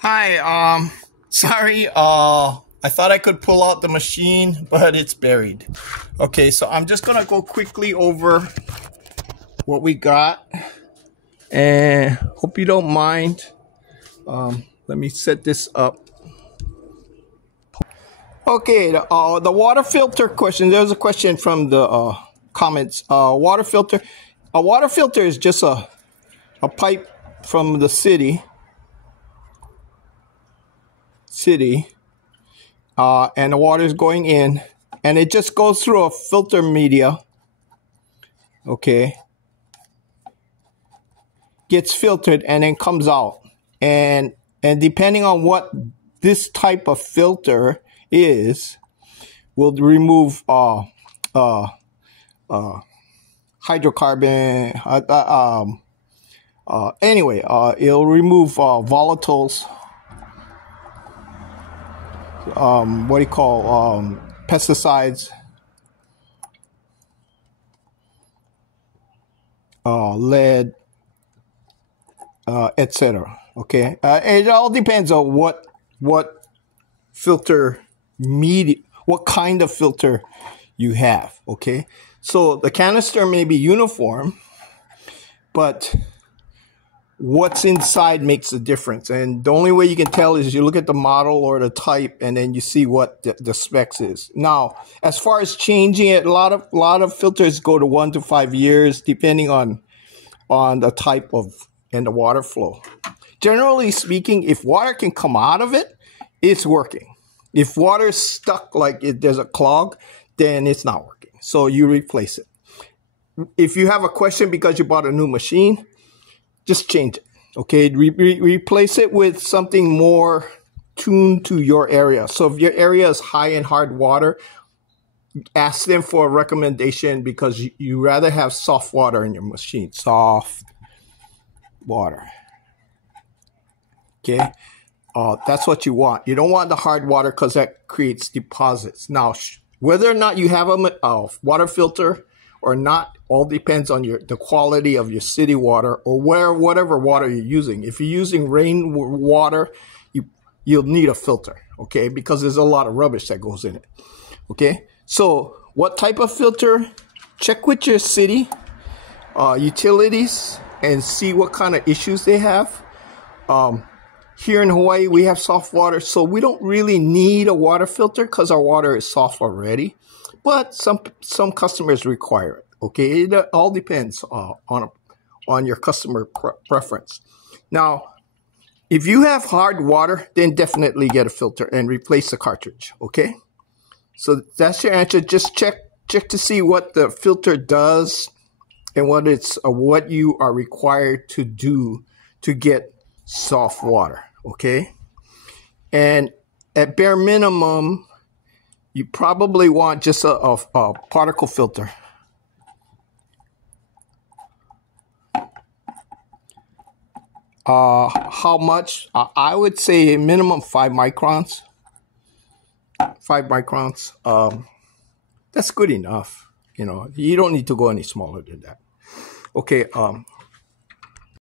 Hi, sorry, I thought I could pull out the machine, but it's buried. Okay, so I'm just gonna go quickly over what we got, and hope you don't mind. Let me set this up. Okay, the water filter question. There's a question from the comments. Water filter. A water filter is just a pipe from the city, and the water is going in, and it just goes through a filter media. Okay, gets filtered and then comes out, and depending on what this type of filter is, will remove hydrocarbon. Anyway, it'll remove volatiles. What do you call pesticides, lead, etc. Okay, it all depends on what filter media, what kind of filter you have. Okay, so the canister may be uniform, but what's inside makes a difference, and the only way you can tell is you look at the model or the type, and then you see what the specs is. Now, as far as changing it, a lot of filters go to 1 to 5 years, depending on the type of and the water flow. Generally speaking, if water can come out of it, it's working. If water is stuck, like there's a clog, then it's not working. So you replace it. If you have a question because you bought a new machine, just change it, okay? Replace it with something more tuned to your area. So if your area is high in hard water, ask them for a recommendation, because you rather have soft water in your machine. Soft water, okay? That's what you want. You don't want the hard water, because that creates deposits. Now, whether or not you have a water filter or not, all depends on the quality of your city water, or whatever water you're using. If you're using rain water, you'll need a filter, okay? Because there's a lot of rubbish that goes in it, okay? So what type of filter? Check with your city utilities and see what kind of issues they have. Here in Hawaii, we have soft water, so we don't really need a water filter because our water is soft already. But some customers require it. Okay, it all depends on your customer preference. Now, if you have hard water, then definitely get a filter and replace the cartridge. Okay, so that's your answer. Just check to see what the filter does and what you are required to do to get soft water. Okay, and at bare minimum, you probably want just a particle filter. How much? I would say minimum 5 microns. 5 microns. That's good enough. You know, you don't need to go any smaller than that. Okay.